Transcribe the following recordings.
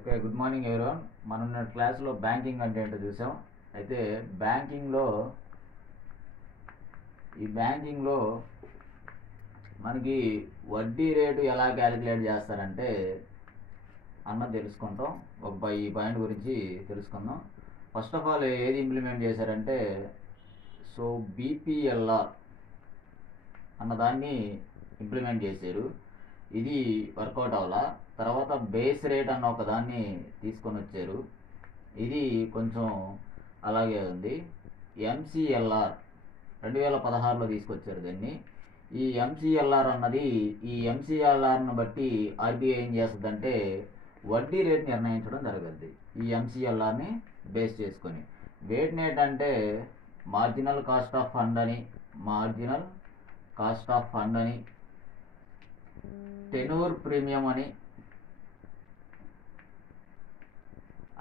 Okay, good morning everyone. మనం క్లాస్లో banking అంటే ఏంటో చూసాం. అయితే బ్యాంకింగ్లో మనకి వడ్డీ రేటు ఎలా క్యాలిక్యులేట్ చేస్తారంటే అన్నది తెలుసుకుంటాం. ఈ పాయింట్ గురించి తెలుసుకుందాం. ఫస్ట్ ఆఫ్ ఆల్ ఏది ఇంప్లిమెంట్ చేశారంటే బీపీఎల్ఆర్ అన్నదాన్ని ఇంప్లిమెంట్ చేశారు. ఇది వర్కౌట్ అవ్వాలా. తర్వాత బేస్ రేట్ అన్న ఒక దాన్ని తీసుకొని వచ్చారు. ఇది కొంచెం అలాగే ఉంది. ఎంసీఎల్ఆర్ 2016లో తీసుకొచ్చారు దీన్ని. ఈ ఎంసీఎల్ఆర్ను బట్టి ఆర్బీఐ ఏం చేస్తుందంటే వడ్డీ రేట్ నిర్ణయించడం జరుగుద్ది. ఈ ఎంసీఎల్ఆర్ని బేస్ చేసుకొని వేటిని ఏంటంటే మార్జినల్ కాస్ట్ ఆఫ్ ఫండ్ అని టెనూర్ ప్రీమియం అని,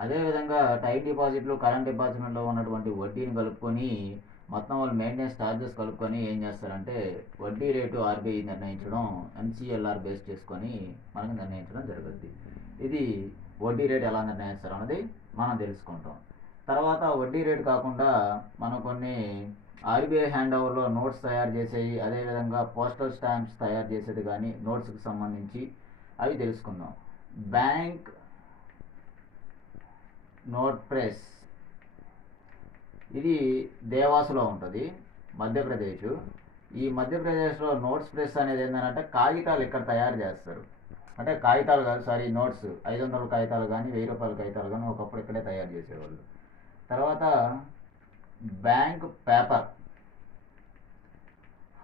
అదేవిధంగా టైం డిపాజిట్లు కరెంట్ డిపాజిట్మెంట్లో ఉన్నటువంటి వడ్డీని కలుపుకొని మొత్తం వాళ్ళు మెయింటెనెన్స్ ఛార్జెస్ కలుపుకొని ఏం చేస్తారంటే వడ్డీ రేటు ఆర్బీఐ నిర్ణయించడం ఎంసీఎల్ఆర్ బేస్ చేసుకొని మనకు నిర్ణయించడం జరుగుద్ది. ఇది వడ్డీ రేటు ఎలా నిర్ణయిస్తారు అన్నది మనం తెలుసుకుంటాం. తర్వాత వడ్డీ రేటు కాకుండా మనం కొన్ని ఆర్బీఐ హ్యాండ్ ఓవర్లో నోట్స్ తయారు చేసేవి, అదేవిధంగా పోస్టల్ స్టాంప్స్ తయారు చేసేది కానీ నోట్స్కి సంబంధించి అవి తెలుసుకుందాం. బ్యాంక్ నోట్ ప్రెస్ ఇది దేవాసులో ఉంటుంది, మధ్యప్రదేశ్. ఈ మధ్యప్రదేశ్లో నోట్స్ ప్రెస్ అనేది ఏంటంటే కాగితాలు ఇక్కడ తయారు చేస్తారు. అంటే కాగితాలు కాదు, నోట్స్ 500 కాగితాలు కానీ 1000 రూపాయల కాగితాలు కానీ ఒకప్పుడు ఇక్కడే తయారు చేసేవాళ్ళు. తర్వాత బ్యాంక్ పేపర్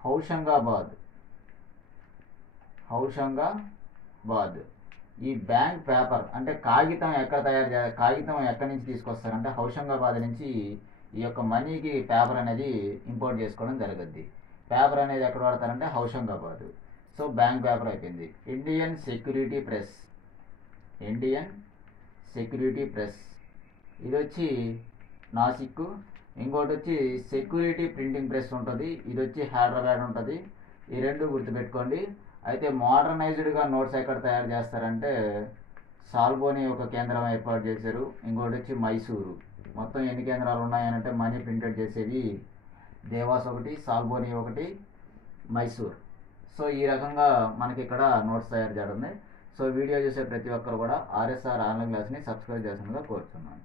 హౌషంగాబాద్. ఈ బ్యాంక్ పేపర్ అంటే కాగితం ఎక్కడి నుంచి తీసుకొస్తారంటే హౌషంగాబాద్ నుంచి ఈ యొక్క మనీకి పేపర్ అనేది ఇంపోర్ట్ చేసుకోవడం జరుగుద్ది. పేపర్ అనేది ఎక్కడ వాడతారంటే హౌషంగాబాద్. సో బ్యాంక్ పేపర్ అయిపోయింది. ఇండియన్ సెక్యూరిటీ ప్రెస్ ఇది వచ్చి నాసిక్. ఇంకోటి వచ్చి సెక్యూరిటీ ప్రింటింగ్ ప్రెస్ ఉంటుంది, ఇది వచ్చి హైదరాబాద్ ఉంటుంది. ఈ రెండు గుర్తుపెట్టుకోండి. అయితే మోడర్నైజ్డ్గా నోట్స్ ఎక్కడ తయారు చేస్తారంటే సాల్బోని ఒక కేంద్రం ఏర్పాటు చేశారు. ఇంకోటి వచ్చి మైసూరు. మొత్తం ఎన్ని కేంద్రాలు ఉన్నాయనంటే మనీ ప్రింటెడ్ చేసేవి దేవాస్ ఒకటి, సాల్బోని ఒకటి, మైసూర్. సో ఈ రకంగా మనకి ఇక్కడ నోట్స్ తయారు చేయడం ఉంది. సో వీడియో చూసే ప్రతి ఒక్కరు కూడా ఆర్ఎస్ఆర్ ఆన్లైన్ క్లాస్ని సబ్స్క్రైబ్ చేస్తుందిగా కోరుతున్నాను.